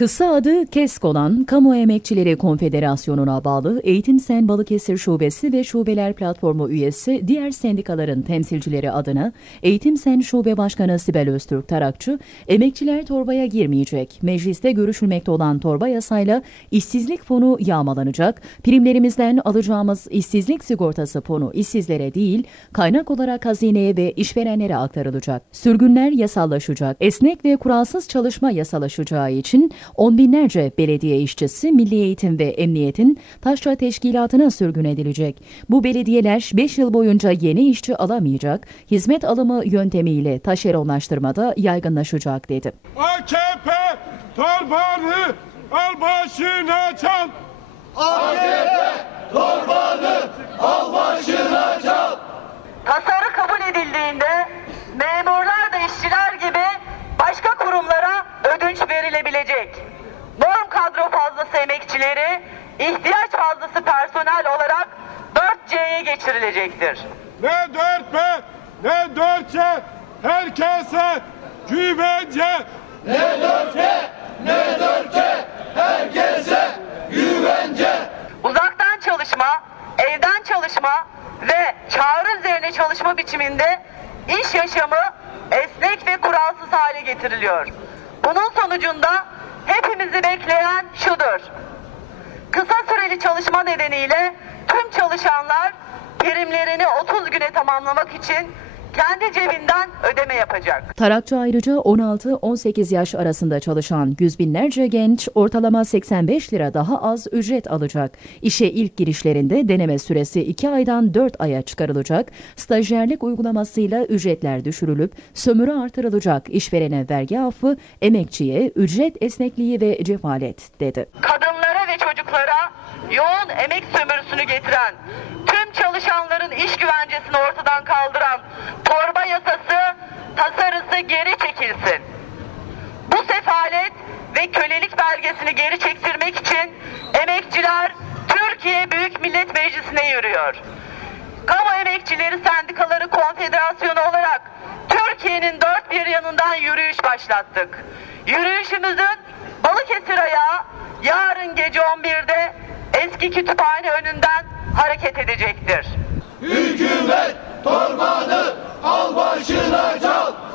Kısa adı KESK olan Kamu Emekçileri Konfederasyonu'na bağlı Eğitim Sen Balıkesir Şubesi ve Şubeler Platformu üyesi diğer sendikaların temsilcileri adına Eğitim Sen Şube Başkanı Sibel Öztürk Tarakçı, emekçiler torbaya girmeyecek, mecliste görüşülmekte olan torba yasayla işsizlik fonu yağmalanacak, primlerimizden alacağımız işsizlik sigortası fonu işsizlere değil, kaynak olarak hazineye ve işverenlere aktarılacak. Sürgünler yasallaşacak, esnek ve kuralsız çalışma yasalaşacağı için on binlerce belediye işçisi Milli Eğitim ve Emniyet'in taşra teşkilatına sürgün edilecek. Bu belediyeler 5 yıl boyunca yeni işçi alamayacak, hizmet alımı yöntemiyle taşeronlaştırmada yaygınlaşacak dedi. AKP torbanı al başına çal. Tasarı kabul edildiğinde memurlar da işçiler ödünç verilebilecek. Norm kadro fazlası emekçileri ihtiyaç fazlası personel olarak 4C'ye geçirilecektir. Ne dört be ne dörtçe herkese güvence. Uzaktan çalışma, evden çalışma ve çağrı üzerine çalışma biçiminde iş yaşamı esnek ve kuralsız hale getiriliyor. Bunun sonucunda hepimizi bekleyen şudur. Kısa süreli çalışma nedeniyle tüm çalışanlar primlerini 30 güne tamamlamak için kendi cebinden ödeme yapacak. Tarakçı ayrıca 16-18 yaş arasında çalışan yüz binlerce genç ortalama 85 lira daha az ücret alacak. İşe ilk girişlerinde deneme süresi 2 aydan 4 aya çıkarılacak. Stajyerlik uygulamasıyla ücretler düşürülüp sömürü artırılacak. İşverene vergi affı, emekçiye ücret esnekliği ve cefalet dedi. kadınlara ve çocuklara yoğun emek sömürüsünü getiren, tüm çalışanların iş güvencesini ortadan kaldıran geri çekilsin. Bu sefalet ve kölelik belgesini geri çektirmek için emekçiler Türkiye Büyük Millet Meclisi'ne yürüyor. Kamu Emekçileri Sendikaları Konfederasyonu olarak Türkiye'nin dört bir yanından yürüyüş başlattık. Yürüyüşümüzün Balıkesir ayağı yarın gece 11'de eski kütüphane önünden hareket edecektir.